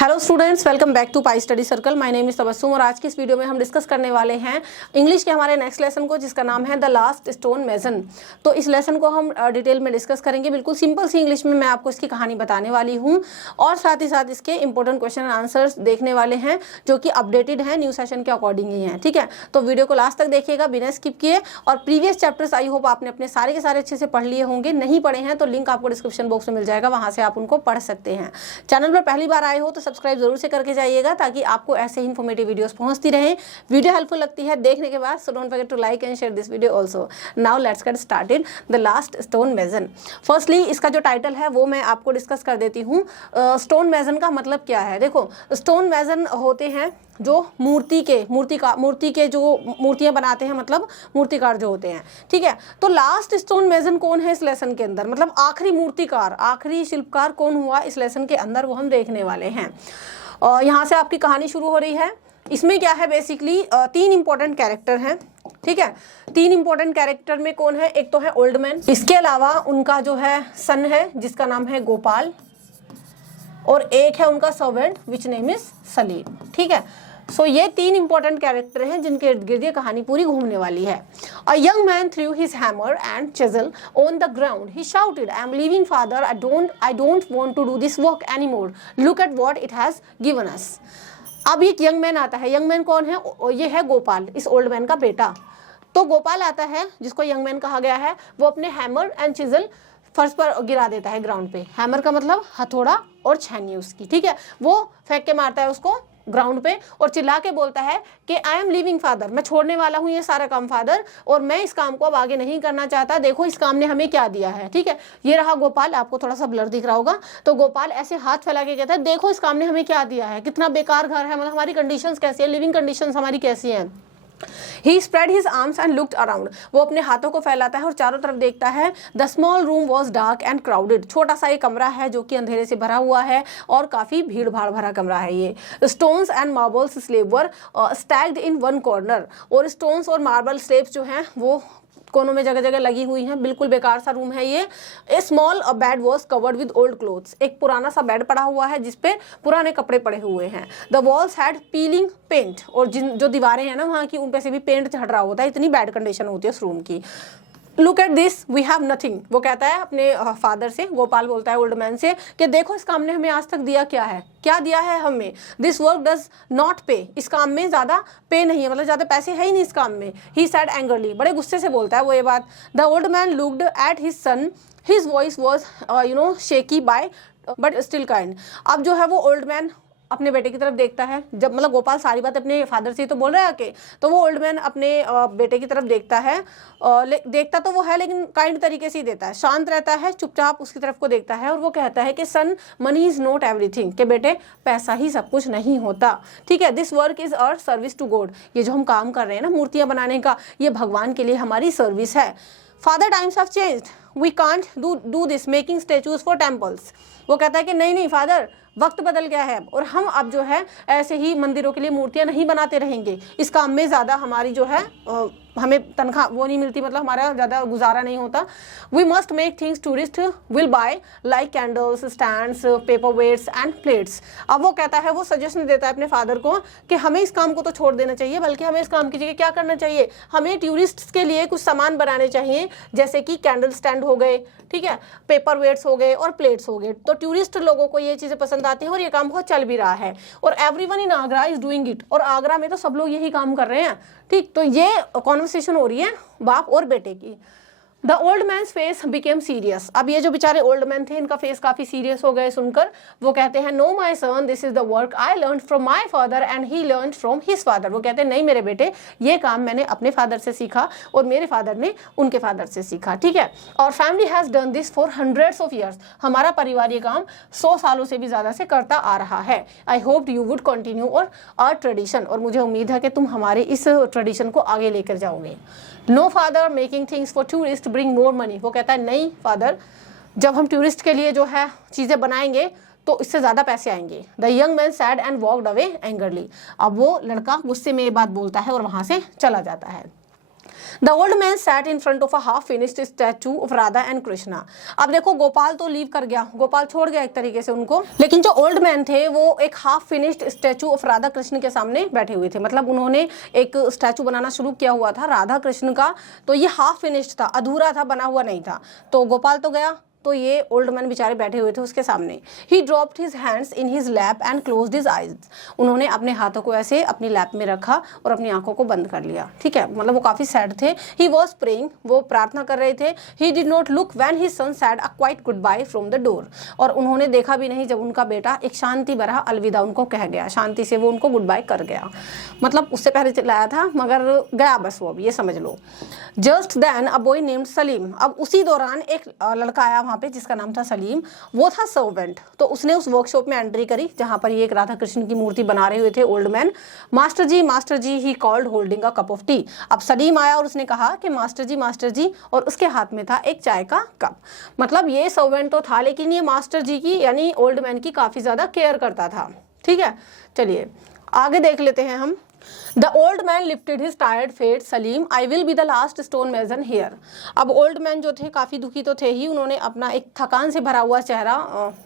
Hello students, welcome back to Pi study circle. My name is Tabassum और आज की इस वीडियो में हम डिस्कस करने वाले हैं इंग्लिश के हमारे नेक्स्ट लेसन को, जिसका नाम है द लास्ट स्टोन मेसन। तो इस लेसन को हम डिटेल में डिस्कस करेंगे। बिल्कुल सिंपल सी इंग्लिश में मैं आपको इसकी कहानी बताने वाली हूँ और साथ ही साथ इसके इंपॉर्टेंट क्वेश्चन एंड आंसर्स देखने वाले हैं जो कि अपडेटेड हैं, न्यू सेशन के अकॉर्डिंग ही हैं। ठीक है, तो वीडियो को लास्ट तक देखिएगा बिना स्किप किए। और प्रीवियस चैप्टर्स आई होप आपने अपने सारे के सारे अच्छे से पढ़ लिए होंगे। नहीं पढ़े हैं तो लिंक आपको डिस्क्रिप्शन बॉक्स में मिल जाएगा, वहाँ से आप उनको पढ़ सकते हैं। चैनल पर पहली बार आए हो तो सब्सक्राइब जरूर से करके जाइएगा ताकि आपको ऐसे ही इन्फॉर्मेटिव वीडियोस पहुंचती रहें। वीडियो हेल्पफुल लगती है देखने के बाद, so don't forget to like and share this video also. Now let's get started. The last stone mason. Firstly इसका जो टाइटल है वो मैं आपको डिस्कस कर देती हूँ। स्टोन मेसन का मतलब क्या है? देखो, स्टोन मेसन होते हैं जो मूर्ति के जो मूर्तियां बनाते हैं, मतलब मूर्तिकार जो होते हैं। ठीक है, तो लास्ट स्टोन मेसन कौन है इस लेसन के अंदर, मतलब आखिरी मूर्तिकार, आखिरी शिल्पकार कौन हुआ इस लेसन के अंदर, वो हम देखने वाले हैं। और यहाँ से आपकी कहानी शुरू हो रही है। इसमें क्या है, बेसिकली तीन इंपॉर्टेंट कैरेक्टर हैं। ठीक है, तीन इंपॉर्टेंट कैरेक्टर में कौन है? एक तो है ओल्ड मैन, इसके अलावा उनका जो है सन है जिसका नाम है गोपाल, और एक है उनका servant which name is Salim. ठीक है, सो ये तीन इंपॉर्टेंट कैरेक्टर हैं जिनके इर्द गिर्द ये कहानी पूरी घूमने वाली है। A young man through his hammer and chisel on the ground, he shouted, I am leaving father, I don't want to do this work anymore, look at what it has given us. अब एक young man आता है। Young man कौन है? ये है गोपाल, इस old man का बेटा। तो गोपाल आता है जिसको यंग मैन कहा गया है, वो अपने हैमर एंड चिजल फर्श पर गिरा देता है, ग्राउंड पे। हैमर का मतलब हथौड़ा और छेनी उसकी। ठीक है, वो फेंक के मारता है उसको ग्राउंड पे और चिल्ला के बोलता है कि आई एम लीविंग फादर, मैं छोड़ने वाला हूँ ये सारा काम फादर, और मैं इस काम को अब आगे नहीं करना चाहता। देखो इस काम ने हमें क्या दिया है। ठीक है, ये रहा गोपाल, आपको थोड़ा सा ब्लर दिख रहा होगा। तो गोपाल ऐसे हाथ फैला के कहता है, देखो इस काम ने हमें क्या दिया है, कितना बेकार घर है, मतलब हमारी कंडीशंस कैसी है, लिविंग कंडीशंस हमारी कैसी है। He spread his arms and looked around. वो अपने हाथों को फैलाता है और चारों तरफ देखता है। The small room was dark and crowded. छोटा सा ये कमरा है जो कि अंधेरे से भरा हुआ है और काफी भीड़ भाड़ भरा कमरा है ये। Stones and marble slabs were stacked in one corner. और stones और marble slabs जो हैं वो कोनों में जगह जगह लगी हुई हैं। बिल्कुल बेकार सा रूम है ये। A small bed was covered with old clothes. एक पुराना सा बेड पड़ा हुआ है जिसपे पुराने कपड़े पड़े हुए हैं। The walls had peeling paint, और जो दीवारें हैं ना वहाँ की, उन पे से भी पेंट झड़ रहा होता है, इतनी बैड कंडीशन होती है उस रूम की। Look at this we have nothing. वो कहता है अपने फादर से, गोपाल बोलता है ओल्ड मैन से कि देखो इस काम ने हमें आज तक दिया क्या है, क्या दिया है हमें। दिस वर्क डज नॉट पे, इस काम में ज्यादा पे नहीं है, मतलब ज्यादा पैसे है ही नहीं इस काम में। ही सैड एंग्रली, बड़े गुस्से से बोलता है वो ये बात। The old man looked at his son, his voice was shaky by but still kind. अब जो है वो ओल्ड मैन अपने बेटे की तरफ देखता है। जब मतलब गोपाल सारी बात अपने फादर से ही तो बोल रहा है आके, तो वो ओल्ड मैन अपने बेटे की तरफ देखता है। देखता तो वो है लेकिन काइंड तरीके से ही देता है, शांत रहता है, चुपचाप उसकी तरफ को देखता है और वो कहता है कि सन, मनी इज नॉट एवरीथिंग, कि बेटे पैसा ही सब कुछ नहीं होता। ठीक है, this work is our service to God. ये जो हम काम कर रहे हैं ना मूर्तियां बनाने का, ये भगवान के लिए हमारी सर्विस है। Father, times have changed, we can't do this making statues for temples. वो कहता है कि नहीं फादर, वक्त बदल गया है और हम अब जो है ऐसे ही मंदिरों के लिए मूर्तियां नहीं बनाते रहेंगे। इस काम में ज़्यादा हमारी जो है हमें तनख्वाह वो नहीं मिलती, मतलब हमारा ज़्यादा गुजारा नहीं होता। We must make things tourist will buy like candles, stands, paper weights and plates. अब वो कहता है, वो सजेशन देता है अपने फादर को कि हमें इस काम को तो छोड़ देना चाहिए, बल्कि हमें इस काम की जगह क्या करना चाहिए, हमें टूरिस्ट के लिए कुछ सामान बनाने चाहिए, जैसे कि कैंडल स्टैंड हो गए, ठीक है, पेपर वेट्स हो गए और प्लेट्स हो गए। तो टूरिस्ट लोगों को ये चीज़ें पसंद आती हैं और ये काम बहुत चल भी रहा है, और everyone in Agra is doing it. और आगरा में तो सब लोग यही काम कर रहे हैं। ठीक, तो ये कॉन्वर्सेशन हो रही है बाप और बेटे की। The old man face became serious. अब ये जो बेचारे ओल्ड मैन थे, इनका फेस काफी सीरियस हो गए सुनकर। वो कहते हैं, no my son, this is the work I learn from my father and he learn from his father. वो कहते हैं, नहीं मेरे बेटे, ये काम मैंने अपने फादर से सीखा और मेरे फादर ने उनके फादर से सीखा। ठीक है, और family has done this for hundreds of years. हमारा परिवार ये काम 100 सालों से भी ज्यादा से करता आ रहा है। I hope you would continue और आवर ट्रेडिशन, और मुझे उम्मीद है कि तुम हमारे इस ट्रेडिशन को आगे लेकर जाओगे। No father, making things for tourist bring more money. वो कहता है, नहीं फादर, जब हम टूरिस्ट के लिए जो है चीज़ें बनाएंगे तो इससे ज़्यादा पैसे आएंगे। The young man said and walked away angrily. अब वो लड़का गुस्से में ये बात बोलता है और वहाँ से चला जाता है। The old man sat in front of a half finished statue of Radha and Krishna. अब देखो गोपाल तो लीव कर गया, गोपाल छोड़ गया एक तरीके से उनको, लेकिन जो ओल्ड मैन थे वो एक half finished statue of Radha Krishna के सामने बैठे हुए थे। मतलब उन्होंने एक स्टैचू बनाना शुरू किया हुआ था राधा कृष्ण का, तो ये हाफ फिनिश्ड था, अधूरा था, बना हुआ नहीं था। तो गोपाल तो गया, तो ये ओल्ड मैन बेचारे बैठे हुए थे उसके सामने। ही dropped his hands in his lap and closed his eyes. उन्होंने अपने हाथों को ऐसे अपनी लैप में रखा और अपनी आंखों को बंद कर लिया। ठीक है, मतलब वो काफी सैड थे। ही वॉज प्रेइंग, वो प्रार्थना कर रहे थे। He did not look when his son said a quiet goodbye from the door. और उन्होंने देखा भी नहीं जब उनका बेटा एक शांति भरा अलविदा उनको कह गया, शांति से वो उनको गुड बाय कर गया। मतलब उससे पहले चिल्लाया था मगर गया बस वो, अब ये समझ लो। Just then a boy named Salim. अब उसी दौरान एक लड़का आया वहां पे जिसका नाम था सलीम, वो था सर्वेंट। तो उसने उस वर्कशॉप में एंट्री करी जहां पर ये एक राधा कृष्ण की मूर्ति बना रहे हुए थे old man. Master ji he called holding a cup of tea. अब सलीम आया और उसने कहा कि मास्टर जी, और उसके हाथ में था एक चाय का कप। मतलब ये सर्वेंट तो था लेकिन ये मास्टर जी की यानी ओल्ड मैन की काफी ज्यादा केयर करता था। ठीक है, चलिए आगे देख लेते हैं हम। The old man lifted his tired face. Salim, I will be the last stone mason here. अब ओल्ड मैन जो थे काफ़ी दुखी तो थे ही, उन्होंने अपना एक थकान से भरा हुआ चेहरा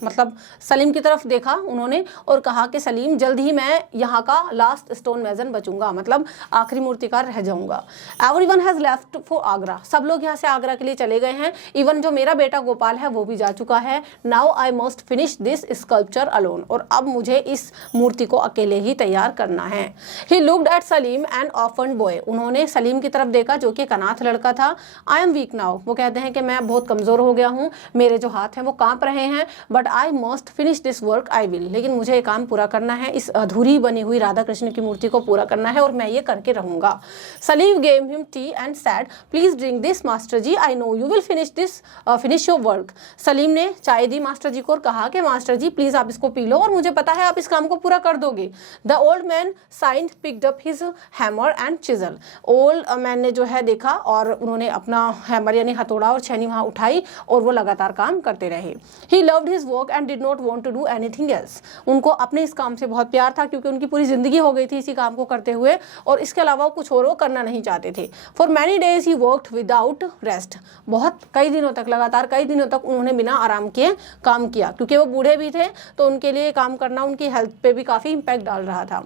मतलब सलीम की तरफ देखा उन्होंने और कहा कि सलीम जल्द ही मैं यहाँ का लास्ट स्टोन मेजन बचूंगा, मतलब आखिरी मूर्तिकार रह जाऊंगा। Everyone has left for Agra. सब लोग यहाँ से आगरा के लिए चले गए हैं। इवन जो मेरा बेटा गोपाल है वो भी जा चुका है। Now I must finish this sculpture alone। और अब मुझे इस मूर्ति को अकेले ही तैयार करना है। He looked at Salim and often boy. उन्होंने सलीम की तरफ देखा जो कि एक अनाथ लड़का था। I am weak now. वो कहते हैं कि मैं बहुत कमजोर हो गया हूँ, मेरे जो हाथ हैं वो कांप रहे हैं। But I must finish this work I will. लेकिन मुझे ये काम पूरा करना है, इस अधूरी बनी हुई राधा कृष्ण की मूर्ति को पूरा करना है और मैं ये करके रहूंगा। Salim gave him tea and said please drink this master ji, I know you will finish your work. Salim ने चाय दी मास्टर जी को और कहा कि मास्टर जी प्लीज आप इसको पी लो और मुझे पता है आप इस काम को पूरा कर दोगे। The old man signed picked up his hammer and chisel. Old man ने जो है देखा और उन्होंने अपना हैमर यानी हथौड़ा और छेनी वहां उठाई और वो लगातार काम करते रहे। He loved his work and did not want to do anything else. उनको अपने इस काम से बहुत प्यार था क्योंकि उनकी पूरी जिंदगी हो गई थी इसी काम को करते हुए और इसके अलावा कुछ और वो करना नहीं चाहते थे। For many days he worked without rest. बहुत कई दिनों तक, लगातार कई दिनों तक उन्होंने बिना आराम किए काम किया क्योंकि वो बूढ़े भी थे तो उनके लिए काम करना उनकी हेल्थ पे भी काफी इंपैक्ट डाल रहा था।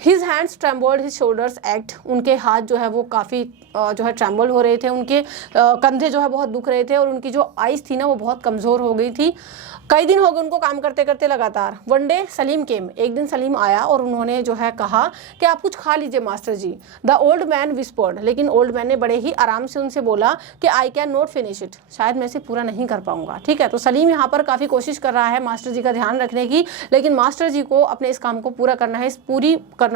His hands trembled, his shoulders act. उनके हाथ जो है वो काफ़ी जो है ट्रेम्बल हो रहे थे, उनके कंधे जो है बहुत दुख रहे थे और उनकी जो आइज़ थी ना वो बहुत कमज़ोर हो गई थी। कई दिन हो गए उनको काम करते करते लगातार। वन डे सलीम केम। एक दिन सलीम आया और उन्होंने जो है कहा कि आप कुछ खा लीजिए master ji. The old man whispered. लेकिन ओल्ड मैन ने बड़े ही आराम से उनसे बोला कि I can not finish it. शायद मैं इसे पूरा नहीं कर पाऊंगा। ठीक है, तो सलीम यहाँ पर काफ़ी कोशिश कर रहा है मास्टर जी का ध्यान रखने की, लेकिन मास्टर जी को अपने इस काम को पूरा करना है,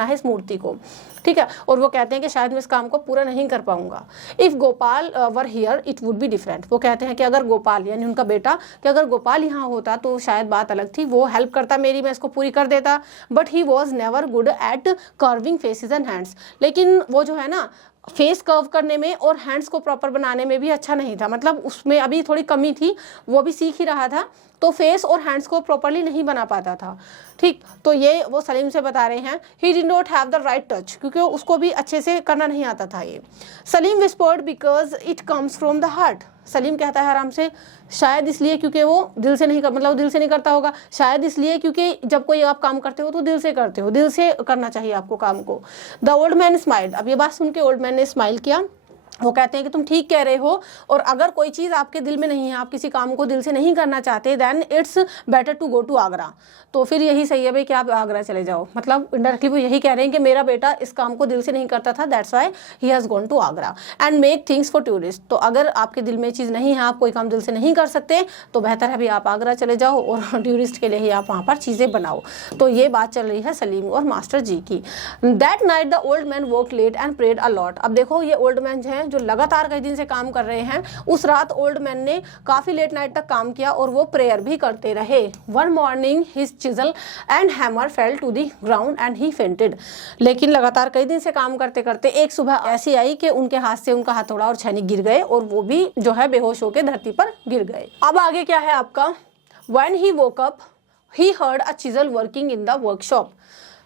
इस मूर्ति को। ठीक है, और वो कहते हैं कि शायद मैं इस काम को पूरा नहीं कर पाऊंगा। If Gopal were here it would be different. वो कहते हैं कि अगर गोपाल यानी उनका बेटा, कि अगर गोपाल यहाँ होता तो शायद बात अलग थी, वो हेल्प करता मेरी, मैं इसको पूरी कर देता। But he was never good at curving faces and hands. लेकिन वो जो है ना फेस कर्व करने में और हैंड्स को प्रॉपर बनाने में भी अच्छा नहीं था, मतलब उसमें अभी थोड़ी कमी थी, वो भी सीख ही रहा था तो फेस और हैंड्स को प्रॉपरली नहीं बना पाता था। ठीक, तो ये वो सलीम से बता रहे हैं। ही did not have the right touch, क्योंकि उसको भी अच्छे से करना नहीं आता था ये। Salim whispered because it comes from the heart. Salim कहता है आराम से, शायद इसलिए क्योंकि वो दिल से नहीं कर, मतलब दिल से नहीं करता होगा, शायद इसलिए क्योंकि जब कोई आप काम करते हो तो दिल से करते हो, दिल से करना चाहिए आपको काम को। The old man smiled. अब ये बात सुन के ओल्ड मैन ने स्माइल किया। वो कहते हैं कि तुम ठीक कह रहे हो, और अगर कोई चीज़ आपके दिल में नहीं है, आप किसी काम को दिल से नहीं करना चाहते, then it's better to go to Agra. तो फिर यही सही है भाई कि आप आगरा चले जाओ। मतलब इनडायरेक्टली वो यही कह रहे हैं कि मेरा बेटा इस काम को दिल से नहीं करता था, that's why he has gone to Agra and make things for tourist. तो अगर आपके दिल में चीज़ नहीं है, आप कोई काम दिल से नहीं कर सकते, तो बेहतर है भाई आप आगरा चले जाओ और टूरिस्ट के लिए ही आप वहाँ पर चीज़ें बनाओ। तो ये बात चल रही है सलीम और मास्टर जी की। That night the old man work late and prayed a lot. अब देखो ये ओल्ड मैन जो हैं जो लगातार कई दिन से काम कर रहे हैं, उस रात ओल्ड मैन ने काफ़ी लेट नाइट तक काम किया और वो प्रेयर भी करते रहे। One morning his chisel and hammer fell to the ground and he fainted. लेकिन लगातार कई दिन से काम करते करते एक सुबह ऐसी आई कि उनके हाथ से उनका हथौड़ा और छेनी गिर गए और वो भी जो है बेहोश होकर धरती पर गिर गए। अब आगे क्या है आपका, when he woke up he heard a chisel working in the workshop.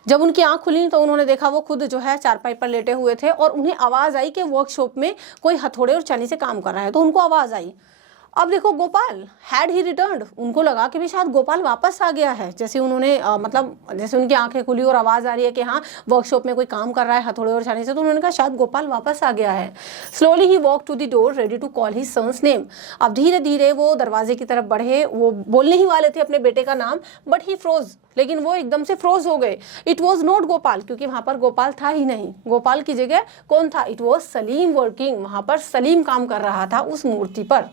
जब उनकी आंख खुली तो उन्होंने देखा वो खुद जो है चारपाई पर लेटे हुए थे और उन्हें आवाज़ आई कि वर्कशॉप में कोई हथौड़े और छेनी से काम कर रहा है। तो उनको आवाज़ आई। अब देखो गोपाल हैड ही रिटर्न्ड, उनको लगा कि भी शायद गोपाल वापस आ गया है। जैसे उन्होंने मतलब जैसे उनकी आंखें खुली और आवाज़ आ रही है कि हाँ वर्कशॉप में कोई काम कर रहा है हथौड़े और छानी से, तो उन्होंने कहा शायद गोपाल वापस आ गया है। Slowly he walk to the door ready to call his son's name. अब धीरे धीरे वो दरवाजे की तरफ बढ़े, वो बोलने ही वाले थे अपने बेटे का नाम, बट ही फ्रोज, लेकिन वो एकदम से फ्रोज हो गए। इट वॉज नॉट गोपाल, क्योंकि वहां पर गोपाल था ही नहीं। गोपाल की जगह कौन था? इट वॉज सलीम वर्किंग, वहां पर सलीम काम कर रहा था उस मूर्ति पर।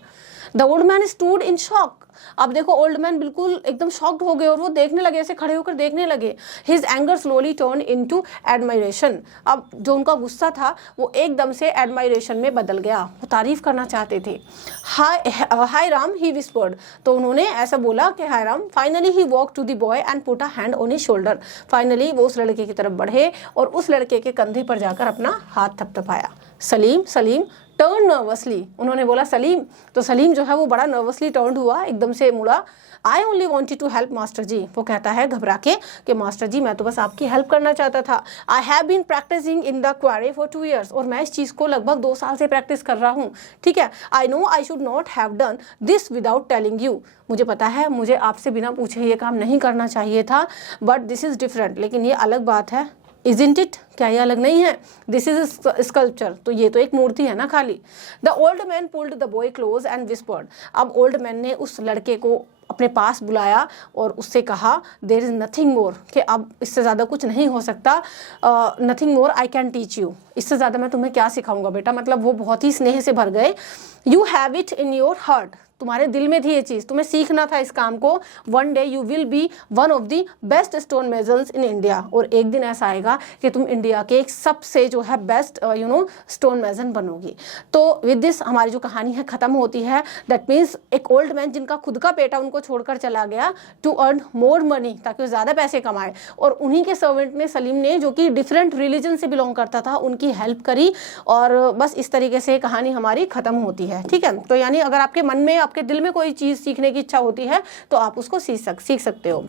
The old man stood in shock. अब देखो ओल्ड मैन बिल्कुल एकदम शॉक्ड हो गए और वो देखने लगे, ऐसे खड़े होकर देखने लगे। His anger slowly turn into admiration. अब जो उनका गुस्सा था वो एकदम से एडमायरेशन में बदल गया, वो तारीफ करना चाहते थे। हाय राम, ही विस्पर्ड। तो उन्होंने ऐसा बोला कि हाय Ram. Finally he walk to the boy and put a hand on his shoulder. Finally वो उस लड़के की तरफ बढ़े और उस लड़के के कंधे पर जाकर अपना हाथ थपथपाया। सलीम, सलीम टर्न नर्वसली, उन्होंने बोला सलीम। तो सलीम जो है वो बड़ा नर्वसली टर्न हुआ, एकदम से मुड़ा। I only wanted to help master ji, वो कहता है घबरा के कि मास्टर जी मैं तो बस आपकी हेल्प करना चाहता था। I have been practising in the quarry for 2 years, और मैं इस चीज़ को लगभग 2 साल से प्रैक्टिस कर रहा हूँ। ठीक है, I know I should not have done this without telling you, मुझे पता है मुझे आपसे बिना पूछे ये काम नहीं करना चाहिए था, बट दिस इज़ डिफरेंट, लेकिन ये अलग बात है। Isn't it? क्या ये अलग नहीं है? दिस इज स्कल्पचर, तो ये तो एक मूर्ति है ना खाली। The old man pulled the boy close and whispered. अब ओल्ड मैन ने उस लड़के को अपने पास बुलाया और उससे कहा देयर इज नथिंग मोर, कि अब इससे ज़्यादा कुछ नहीं हो सकता। Nothing more I can teach you, इससे ज़्यादा मैं तुम्हें क्या सिखाऊंगा बेटा। मतलब वो बहुत ही स्नेह से भर गए। You have it in your heart, तुम्हारे दिल में थी ये चीज़, तुम्हें सीखना था इस काम को। One day you will be one of the best stone measures in India, और एक दिन ऐसा आएगा कि तुम इंडिया के एक सबसे जो है बेस्ट स्टोन मेजन बनोगी। तो विद दिस हमारी जो कहानी है ख़त्म होती है। दैट मीन्स एक ओल्ड मैन जिनका खुद का बेटा उनको छोड़कर चला गया टू अर्न मोर मनी, ताकि वो ज़्यादा पैसे कमाए, और उन्हीं के सर्वेंट ने, सलीम ने, जो कि डिफरेंट रिलीजन से बिलोंग करता था, उनकी हेल्प करी। और बस इस तरीके से कहानी हमारी ख़त्म होती है। ठीक है, तो यानी अगर आपके मन में, आपके दिल में कोई चीज़ सीखने की इच्छा होती है तो आप उसको सीख सकते हो।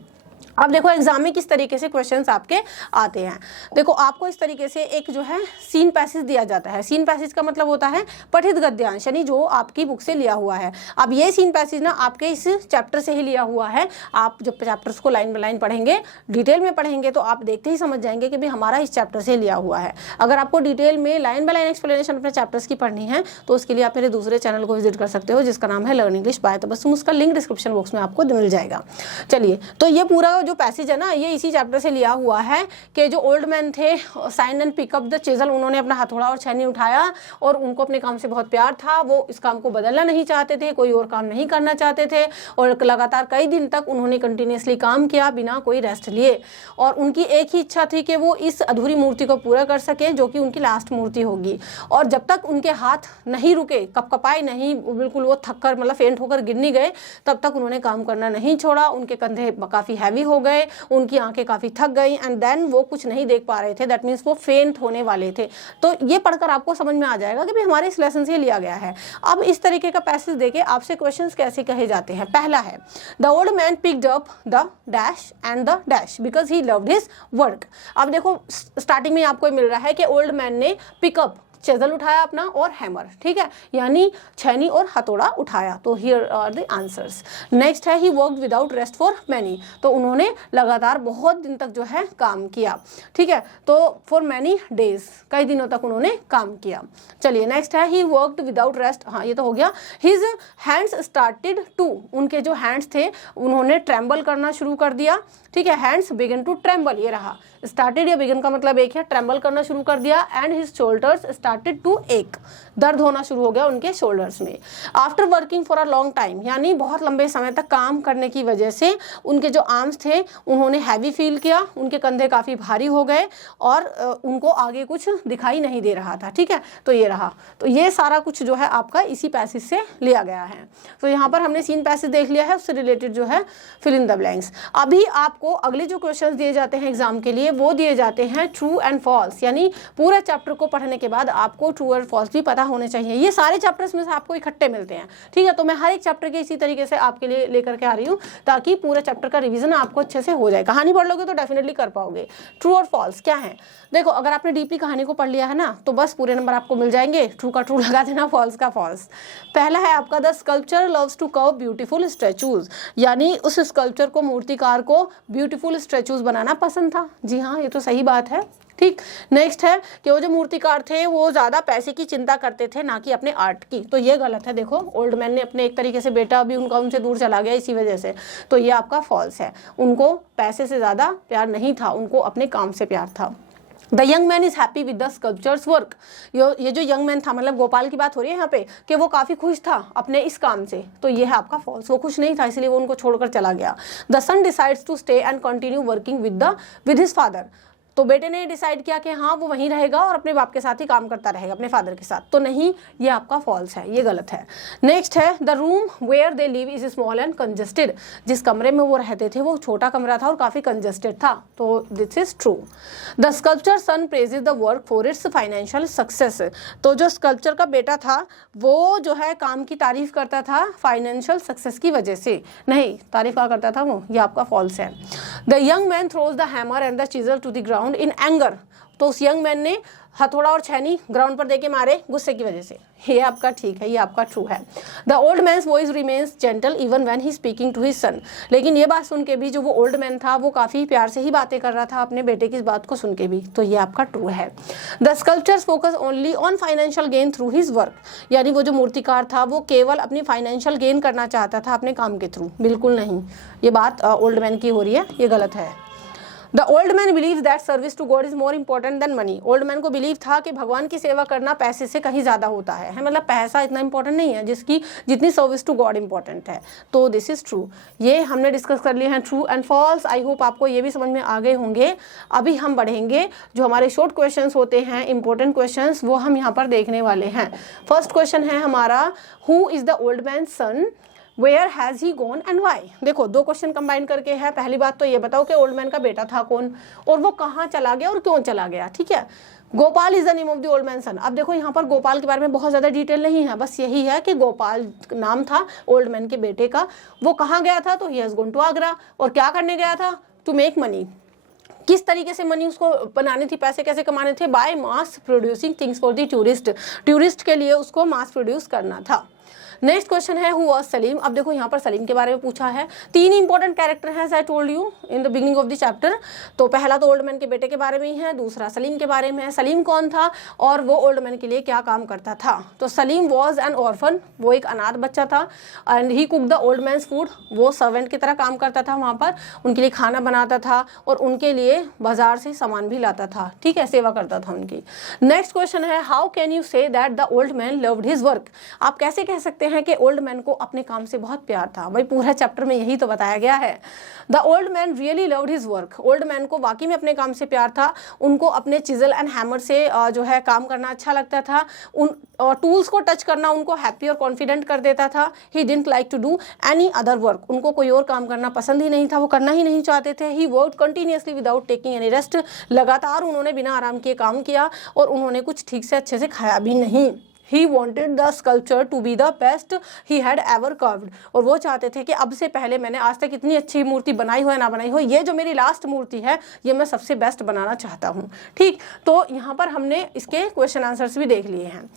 अब देखो एग्जाम में किस तरीके से क्वेश्चंस आपके आते हैं। देखो आपको इस तरीके से एक जो है सीन पैसेज दिया जाता है। सीन पैसेज का मतलब होता है पठित गद्यांश, यानी जो आपकी बुक से लिया हुआ है। अब ये सीन पैसेज ना आपके इस चैप्टर से ही लिया हुआ है। आप जब चैप्टर्स को लाइन बाय लाइन पढ़ेंगे, डिटेल में पढ़ेंगे, तो आप देखते ही समझ जाएंगे कि भाई हमारा इस चैप्टर से लिया हुआ है। अगर आपको डिटेल में लाइन बाय लाइन एक्सप्लेनेशन अपने चैप्टर्स की पढ़नी है तो उसके लिए आप मेरे दूसरे चैनल को विजिट कर सकते हो, जिसका नाम है लर्न इंग्लिश बाय तबस्सुम। उसका लिंक डिस्क्रिप्शन बॉक्स में आपको मिल जाएगा। चलिए, तो ये पूरा जो पैसेज है ना, ये इसी चैप्टर से लिया हुआ है कि जो ओल्ड मैन थे, साइन एंड पिकअप द चेजल, उन्होंने अपना हथौड़ा और छेनी उठाया और उनको अपने काम से बहुत प्यार था। वो इस काम को बदलना नहीं चाहते थे, कोई और काम नहीं करना चाहते थे, और लगातार कई दिन तक उन्होंने कंटिन्यूसली काम किया बिना कोई रेस्ट लिए। और उनकी एक ही इच्छा थी कि वो इस अधूरी मूर्ति को पूरा कर सके, जो कि उनकी लास्ट मूर्ति होगी। और जब तक उनके हाथ नहीं रुके, कपकपाए नहीं, बिल्कुल वो थक कर, मतलब फेंट होकर गिर नहीं गए, तब तक उन्होंने काम करना नहीं छोड़ा। उनके कंधे काफ़ी हैवी हो गए, उनकी आंखें काफ़ी थक गई, एंड देन वो कुछ नहीं देख पा रहे थे। दैट मीन्स वो फेंट होने वाले थे। तो ये पढ़कर आपको समझ में आ जाएगा कि भाई हमारे इस लेसन से लिया गया है। अब इस तरीके का पैसेज देके आपसे क्वेश्चंस कैसे कहे जाते हैं। पहला है the old man picked up the dash and the dash because he loved his work. अब देखो स्टार्टिंग में आपको मिल रहा है कि ओल्ड मैन ने पिकअप चेजल उठाया अपना और हैमर, ठीक है, यानी छेनी और हथौड़ा उठाया। तो here are the answers. Next है he worked without rest for many, तो उन्होंने लगातार बहुत दिन तक जो है काम किया, ठीक है, तो फॉर मैनी डेज, कई दिनों तक उन्होंने काम किया। चलिए नेक्स्ट है ही वर्कड विदाउट रेस्ट, हाँ ये तो हो गया। हिज हैंड्स स्टार्टेड टू, उनके जो हैंड्स थे उन्होंने ट्रेम्बल करना शुरू कर दिया, ठीक है, हैंड्स बिगिन टू ट्रेम्बल, ये रहा। स्टार्टेड या बिगिन का मतलब एक है, ट्रेम्बल करना शुरू कर दिया। And his shoulders started to ache, दर्द होना शुरू हो गया उनके शोल्डर्स में। After working for a long time, यानी बहुत लंबे समय तक काम करने की वजह से उनके जो आर्म्स थे उन्होंने हैवी फील किया, उनके कंधे काफ़ी भारी हो गए और उनको आगे कुछ दिखाई नहीं दे रहा था, ठीक है, तो ये रहा। तो ये सारा कुछ जो है आपका इसी पैसेज से लिया गया है। तो यहाँ पर हमने सीन पैसेज देख लिया है, उससे रिलेटेड जो है फिल इन द ब्लैंक्स। अभी आपको आपको अगले जो क्वेश्चंस दिए जाते हैं एग्जाम के लिए वो दिए जाते हैं ट्रू एंड फॉल्स, यानी पूरे चैप्टर को पढ़ने के बाद आपको ट्रू और फॉल्स भी पता होने चाहिए। ये सारे चैप्टर्स में से आपको इकट्ठे मिलते हैं, ठीक है। तो मैं हर एक चैप्टर के इसी तरीके से आपके लिए लेकर के आ रही हूँ ताकि पूरे चैप्टर का रिवीजन आपको अच्छे से हो जाए। कहानी पढ़ लोगे तो डेफिनेटली कर पाओगे। ट्रू और फॉल्स क्या है, देखो अगर आपने डीपली कहानी को पढ़ लिया है ना तो बस पूरे नंबर आपको मिल जाएंगे। ट्रू का ट्रू लगा देना, फॉल्स का फॉल्स। पहला है आपका the sculpture loves to curve beautiful statues, यानी उस स्कल्पचर को, मूर्तिकार को ब्यूटीफुल स्टैचूज बनाना पसंद था। जी हाँ, ये तो सही बात है, ठीक। नेक्स्ट है कि वो जो मूर्तिकार थे वो ज़्यादा पैसे की चिंता करते थे ना कि अपने आर्ट की, तो ये गलत है। देखो ओल्ड मैन ने अपने एक तरीके से बेटा भी उनका उनसे दूर चला गया इसी वजह से, तो ये आपका फॉल्स है। उनको पैसे से ज़्यादा प्यार नहीं था, उनको अपने काम से प्यार था। The young man is happy with the sculptures work, ये जो यंग मैन था, मतलब गोपाल की बात हो रही है यहाँ पे, कि वो काफ़ी खुश था अपने इस काम से, तो ये है आपका फॉल्स। वो खुश नहीं था इसलिए वो उनको छोड़कर चला गया। The son decides to stay and continue working with his father, तो बेटे ने डिसाइड किया कि हाँ वो वहीं रहेगा और अपने बाप के साथ ही काम करता रहेगा, अपने फादर के साथ, तो नहीं, ये आपका फॉल्स है, ये गलत है। नेक्स्ट है the room where they live is small and congested, जिस कमरे में वो रहते थे वो छोटा कमरा था और काफ़ी कंजेस्टेड था, तो this is true. The sculpture son praises the work for its financial success, तो जो स्कल्पचर का बेटा था वो जो है काम की तारीफ करता था फाइनेंशियल सक्सेस की वजह से, नहीं, तारीफ क्या करता था वो, ये आपका फॉल्स है। The young man throws the hammer and the chisel to the ground in anger, तो उस यंग मैन ने हथौड़ा और छैनी ग्राउंड पर देके मारे गुस्से की वजह से, ये आपका ठीक है, ये आपका ट्रू है। The old man's voice remains gentle even when he speaking to his son, लेकिन ये बात सुन के भी जो वो ओल्ड मैन था वो काफ़ी प्यार से ही बातें कर रहा था अपने बेटे की इस बात को सुन के भी, तो ये आपका ट्रू है। The sculptures focus only on financial gain through his work, यानी वो जो मूर्तिकार था वो केवल अपनी फाइनेंशियल गेन करना चाहता था अपने काम के थ्रू, बिल्कुल नहीं, ये बात ओल्ड मैन की हो रही है, ये गलत है। The old man believe that service to God is more important than money, old man को बिलीव था कि भगवान की सेवा करना पैसे से कहीं ज़्यादा होता है, मतलब पैसा इतना इंपॉर्टेंट नहीं है जिसकी जितनी सर्विस टू गॉड इंपॉर्टेंट है, तो दिस इज ट्रू। ये हमने डिस्कस कर लिए हैं true and false. I hope आपको ये भी समझ में आ गए होंगे। अभी हम बढ़ेंगे, जो हमारे शॉर्ट क्वेश्चंस होते हैं, इंपॉर्टेंट क्वेश्चंस, वो हम यहाँ पर देखने वाले हैं। फर्स्ट क्वेश्चन है हमारा, who is the old man son, where has he gone and why. देखो दो क्वेश्चन कंबाइन करके है। पहली बात तो ये बताओ कि ओल्ड मैन का बेटा था कौन और वो कहाँ चला गया और क्यों चला गया, ठीक है। Gopal is the name of the old man son. अब देखो यहाँ पर गोपाल के बारे में बहुत ज़्यादा डिटेल नहीं है, बस यही है कि गोपाल नाम था ओल्ड मैन के बेटे का। वो कहाँ गया था, तो he has gone to Agra, और क्या करने गया था, टू मेक मनी। किस तरीके से मनी उसको बनानी थी, पैसे कैसे कमाने थे, by mass producing things for the tourist, tourist के लिए उसको मास प्रोड्यूस करना था। नेक्स्ट क्वेश्चन है हु वाज सलीम। अब देखो यहाँ पर सलीम के बारे में पूछा है। तीन इंपॉर्टेंट कैरेक्टर हैं, as I told you in the beginning of the chapter. तो पहला तो ओल्ड मैन के बेटे के बारे में ही है, दूसरा सलीम के बारे में है। सलीम कौन था और वो ओल्ड मैन के लिए क्या काम करता था। तो सलीम वॉज एन ऑर्फन, वो एक अनाथ बच्चा था। And he cook the old man's food, वो सर्वेंट की तरह काम करता था वहाँ पर, उनके लिए खाना बनाता था और उनके लिए बाजार से सामान भी लाता था, ठीक है, सेवा करता था उनकी। नेक्स्ट क्वेश्चन है how can you say that the old man loved his work. आप कैसे कह सकते हैं कि ओल्ड मैन को अपने काम से बहुत प्यार था। भाई पूरा चैप्टर में यही तो बताया गया है। The old man really loved his work, old man को वाकई में अपने काम से प्यार था। उनको अपने चिजल एंड हैमर से जो है काम करना अच्छा लगता था। उन टूल्स को टच करना उनको हैप्पी और कॉन्फिडेंट कर देता था। He didn't like to do any other work, उनको कोई और काम करना पसंद ही नहीं था, वो करना ही नहीं चाहते थे। He worked continuously without taking any rest, लगातार उन्होंने बिना आराम किए काम किया और उन्होंने कुछ ठीक से अच्छे से खाया भी नहीं। He wanted the sculpture to be the best he had ever carved, और वो चाहते थे कि अब से पहले मैंने आज तक इतनी अच्छी मूर्ति बनाई हो या ना बनाई हो, ये जो मेरी लास्ट मूर्ति है ये मैं सबसे बेस्ट बनाना चाहता हूँ। ठीक, तो यहाँ पर हमने इसके क्वेश्चन आंसर्स भी देख लिए हैं।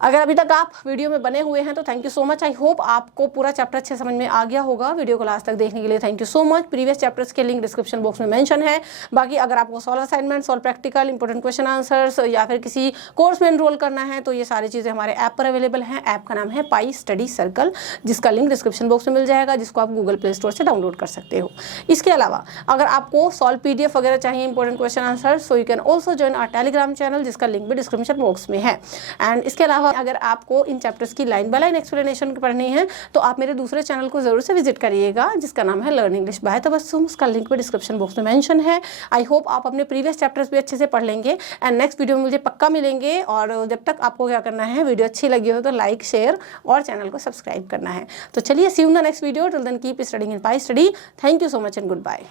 अगर अभी तक आप वीडियो में बने हुए हैं तो thank you so much. I hope आपको पूरा चैप्टर अच्छे समझ में आ गया होगा। वीडियो को लास्ट तक देखने के लिए thank you so much. Previous chapters के लिंक डिस्क्रिप्शन बॉक्स में मेंशन है। बाकी अगर आपको सॉल्व असाइनमेंट्स और प्रैक्टिकल इंपॉर्टेंट क्वेश्चन आंसर्स या फिर किसी कोर्स में एनरोल करना है तो ये सारी चीज़ें हमारे ऐप पर अवेलेबल हैं। ऐप का नाम है पाई स्टडी सर्कल, जिसका लिंक डिस्क्रिप्शन बॉक्स में मिल जाएगा, जिसको आप गूगल प्ले स्टोर से डाउनलोड कर सकते हो। इसके अलावा अगर आपको सॉल्व PDF वगैरह चाहिए important question answer, so you can also join our Telegram channel, जिसका लिंक भी डिस्क्रिप्शन बॉक्स में है। एंड इसके अलावा अगर आपको इन चैप्टर्स की लाइन बाय लाइन एक्सप्लेनेशन पढ़नी है तो आप मेरे दूसरे चैनल को जरूर से विजिट करिएगा, जिसका नाम है लर्न इंग्लिश बाय तबस्सुम। उसका लिंक भी डिस्क्रिप्शन बॉक्स में मेंशन है। आई होप आप अपने प्रीवियस चैप्टर्स भी अच्छे से पढ़ लेंगे एंड नेक्स्ट वीडियो में मुझे पक्का मिलेंगे। और जब तक आपको क्या करना है, वीडियो अच्छी लगी हो तो लाइक, शेयर और चैनल को सब्सक्राइब करना है। तो चलिए see you in the next video. Till then keep studying in Pi study. Thank you so much and good bye.